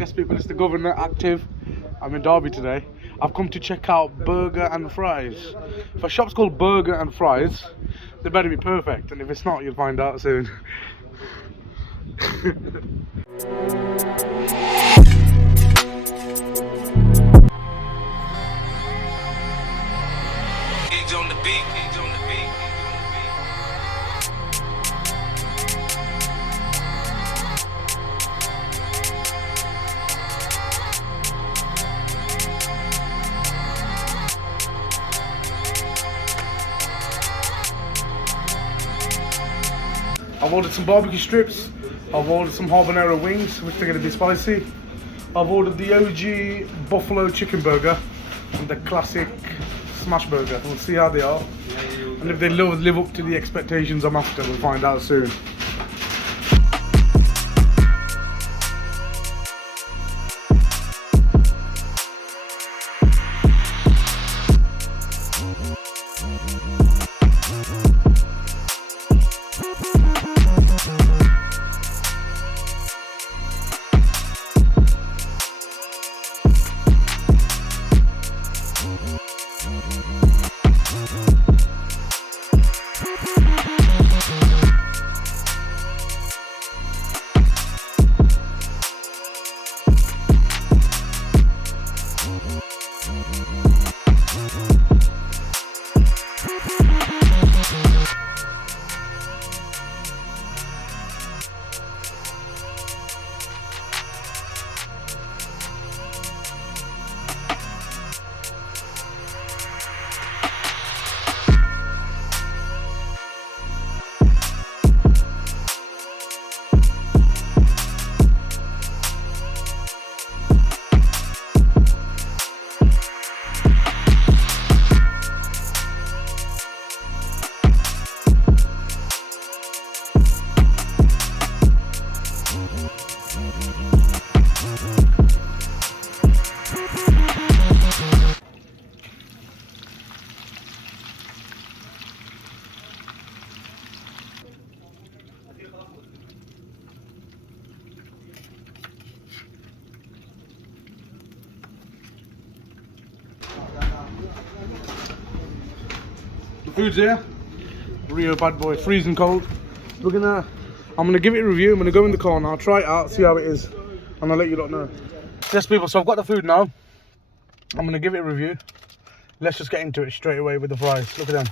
Yes, people, it's the Governor Active. I'm in Derby today. I've come to check out burger and fries. If a shop's called Burger and Fries, they better be perfect, and if it's not, you'll find out soon. Gigs on the beat, gigs on the beat, gigs on the beat. I've ordered some barbecue strips. I've ordered some habanero wings, which are going to be spicy. I've ordered the OG buffalo chicken burger and the classic smash burger. We'll see how they are. And if they live up to the expectations I'm after, we'll find out soon. The food's here. Real bad boy, freezing cold. I'm gonna give it a review. I'm gonna go in the car now, try it out, see how it is, and I'll let you lot know. Yes, people, so I've got the food now. I'm gonna give it a review. Let's just get into it straight away with the fries. Look at them.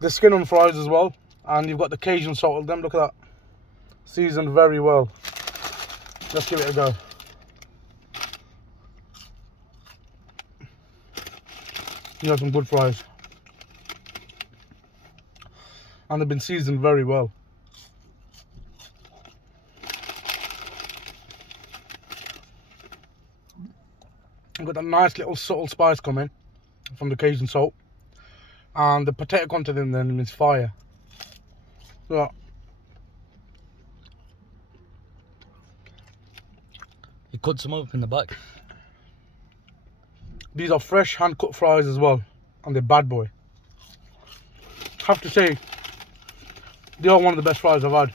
The skin on fries as well, and you've got the Cajun salt on them. Look at that, seasoned very well. Let's give it a go. You have some good fries, and they've been seasoned very well. You've got that nice little subtle spice coming from the Cajun salt, and the potato content in them is fire. Yeah. You cut some up in the back. These are fresh hand cut fries as well, and they're bad boy. Have to say, they are one of the best fries I've had.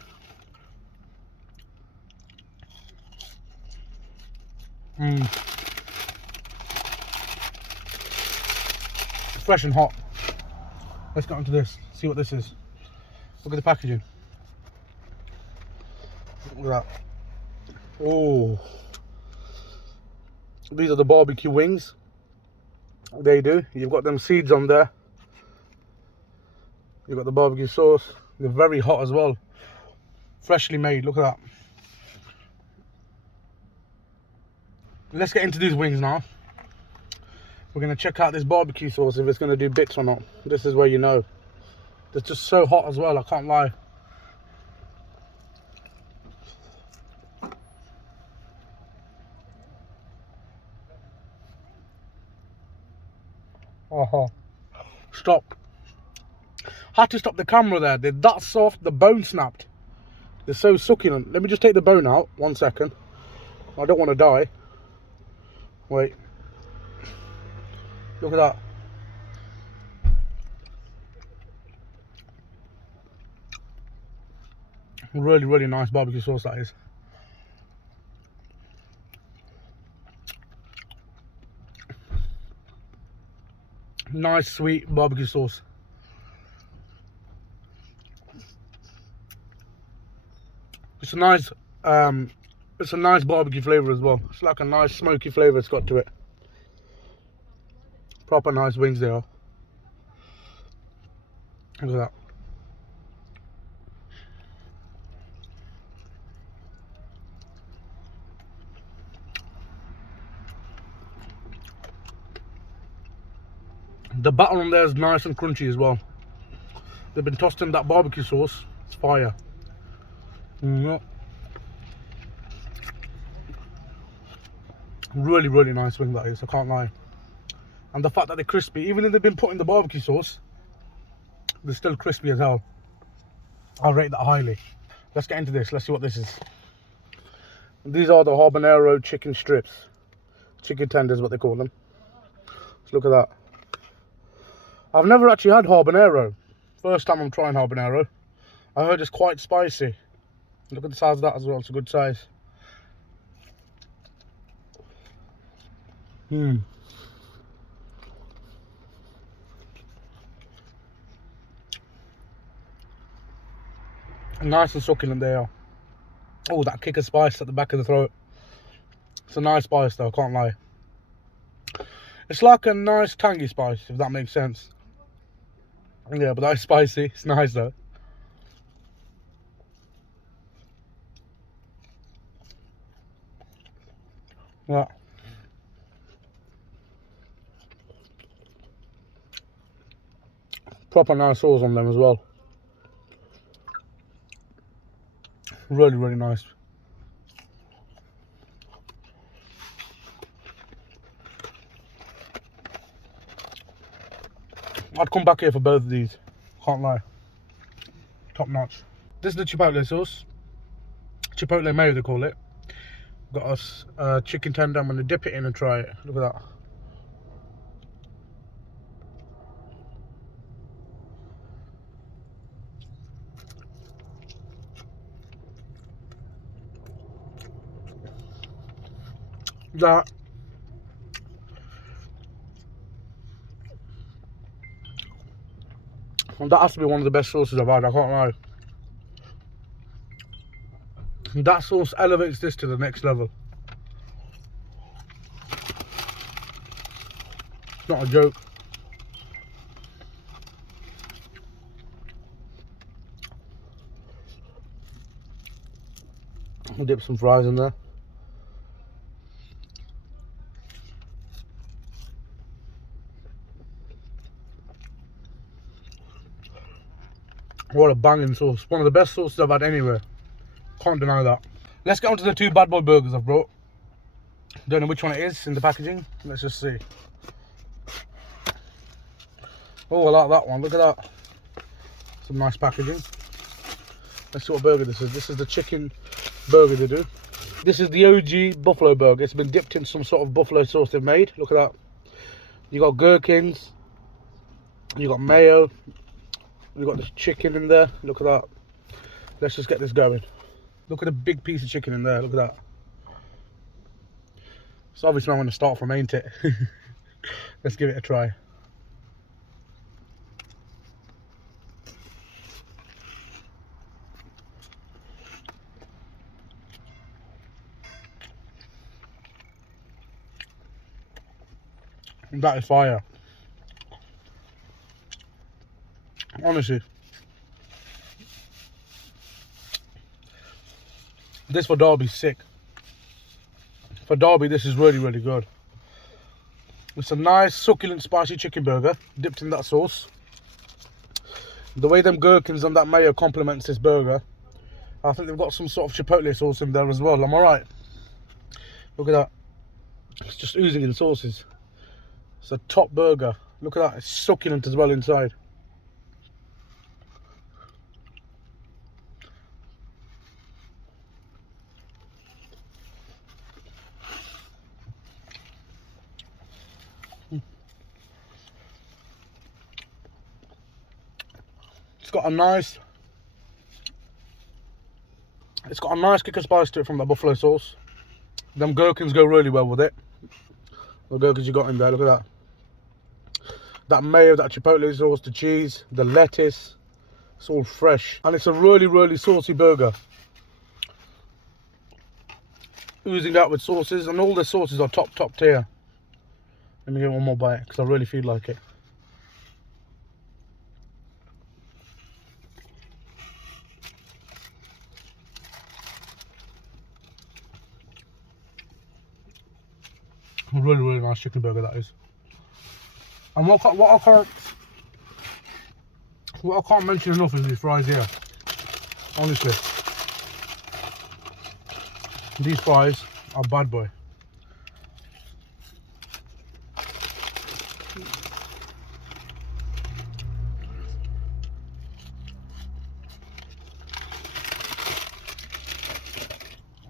Fresh and hot. Let's get onto this, see what this is. Look at the packaging. Look at that. Oh, these are the barbecue wings. They do. You've got them seeds on there. You've got the barbecue sauce. They're very hot as well. Freshly made. Look at that. Let's get into these wings now. We're going to check out this barbecue sauce, if it's going to do bits or not. This is where you know. It's just so hot as well, I can't lie. Stop. Had to stop the camera there. They're that soft, the bone snapped. They're so succulent. Let me just take the bone out. 1 second. I don't want to die. Wait. Look at that. Really, really nice barbecue sauce that is. Nice sweet barbecue sauce. It's a nice barbecue flavour as well. It's like a nice smoky flavour it's got to it. Proper nice wings they are. Look at that. The batter on there is nice and crunchy as well. They've been tossed in that barbecue sauce. It's fire. Really, really nice wing that is, I can't lie. And the fact that they're crispy, even if they've been put in the barbecue sauce, they're still crispy as hell. I'll rate that highly. Let's get into this. Let's see what this is. These are the Habanero chicken strips. Chicken tenders, what they call them. Let's look at that. I've never actually had habanero. First time I'm trying habanero. I heard it's quite spicy. Look at the size of that as well. It's a good size. Nice and succulent they are. Oh, that kick of spice at the back of the throat. It's a nice spice though, I can't lie. It's like a nice tangy spice, if that makes sense. Yeah, but that's spicy. It's nice though. Yeah. Proper nice sauce on them as well. Really, really nice. I'd come back here for both of these. Can't lie. Top notch. This is the chipotle sauce. Chipotle mayo they call it. Got us chicken tender. I'm going to dip it in and try it. Look at that. That has to be one of the best sauces I've had, I can't lie. That sauce elevates this to the next level. It's not a joke. I'll dip some fries in there. What a banging sauce. One of the best sauces I've had anywhere. Can't deny that. Let's get on to the two bad boy burgers I've brought. Don't know which one it is in the packaging. Let's just see. Oh, I like that one. Look at that. Some nice packaging. Let's see what burger this is. This is the chicken burger they do. This is the OG buffalo burger. It's been dipped in some sort of buffalo sauce they've made. Look at that. You got gherkins. You got mayo. We've got this chicken in there. Look at that. Let's just get this going. Look at a big piece of chicken in there. Look at that. It's obviously I'm going to start from, ain't it? Let's give it a try. And that is fire. Honestly, this for Derby's sick. For Derby, this is really, really good. It's a nice, succulent, spicy chicken burger dipped in that sauce. The way them gherkins and that mayo complements this burger, I think they've got some sort of chipotle sauce in there as well. Am I right? Look at that. It's just oozing in sauces. It's a top burger. Look at that. It's succulent as well inside. It's got a nice kick of spice to it from the buffalo sauce. Them gherkins go really well with it. The gherkins you got in there, look at that. That mayo, that chipotle sauce, the cheese, the lettuce. It's all fresh. And it's a really, really saucy burger. Oozing out with sauces, and all the sauces are top tier. Let me get one more bite because I really feel like it. Really, really nice chicken burger that is. And what I can't mention enough is these fries here. Honestly, these fries are bad boy.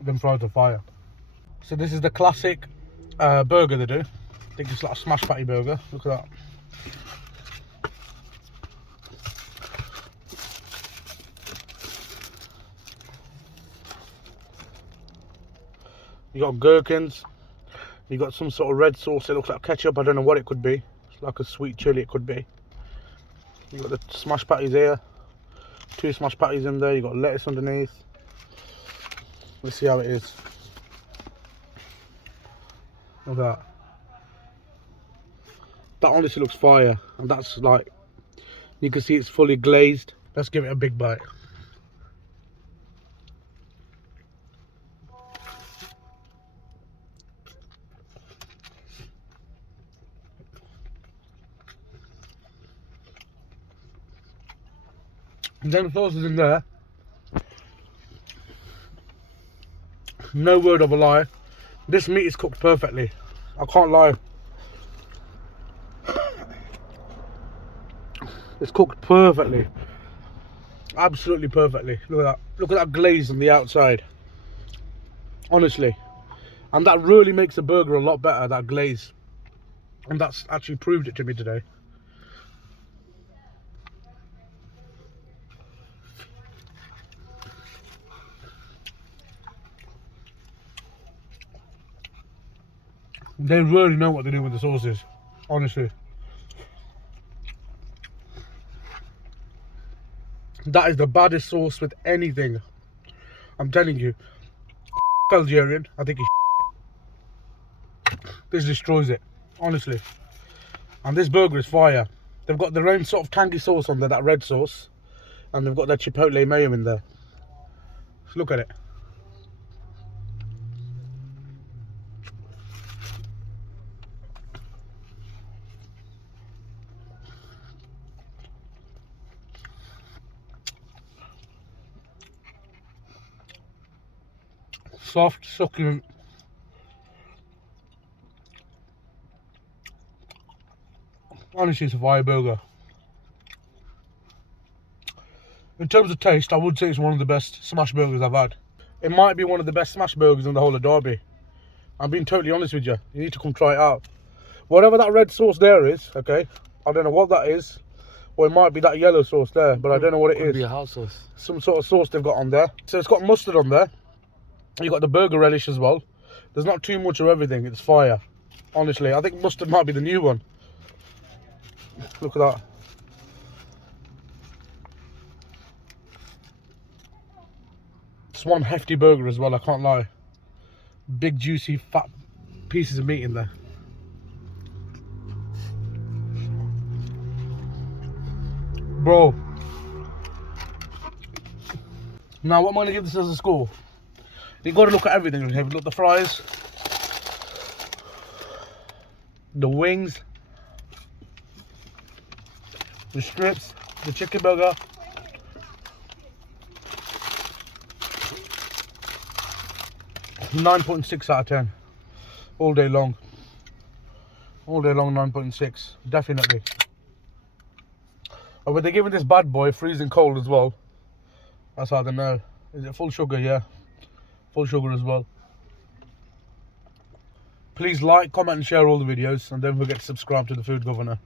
Them fries are fire. So this is the classic burger they do. I think it's like a smash patty burger. Look at that. You got gherkins. You got some sort of red sauce. It looks like ketchup. I don't know what it could be. It's like a sweet chili. It could be. You got the smash patties here. 2 smash patties in there. You got lettuce underneath. Let's see how it is. Look at that. That honestly looks fire, and that's like, you can see it's fully glazed. Let's give it a big bite. And then the sauce is in there. No word of a lie. This meat is cooked perfectly. I can't lie. It's cooked perfectly. Absolutely perfectly. Look at that. Look at that glaze on the outside. Honestly. And that really makes the burger a lot better, that glaze. And that's actually proved it to me today. They really know what they do with the sauces. Honestly. That is the baddest sauce with anything. I'm telling you. Algerian, I think this destroys it. Honestly. And this burger is fire. They've got their own sort of tangy sauce on there, that red sauce. And they've got their chipotle mayo in there. Just look at it. Soft, succulent. Honestly, it's a fire burger. In terms of taste, I would say it's one of the best smash burgers I've had. It might be one of the best smash burgers in the whole of Derby. I'm being totally honest with you. You need to come try it out. Whatever that red sauce there is, okay, I don't know what that is. Or it might be that yellow sauce there, but I don't know what it is. Could be a house sauce. Some sort of sauce they've got on there. So it's got mustard on there. You got the burger relish as well. There's not too much of everything. It's fire. Honestly, I think mustard might be the new one. Look at that. It's one hefty burger as well, I can't lie. Big juicy fat pieces of meat in there. Bro. Now what am I going to give this as a score? You've got to look at everything. Have a look at the fries, the wings, the strips, the chicken burger. .6 out of 10. All day long. All day long, 9.6. Definitely. And when they're giving this bad boy freezing cold as well, that's how they know. Is it full sugar? Yeah. Full sugar as well. Please like, comment and share all the videos, and don't forget to subscribe to the Food Governor.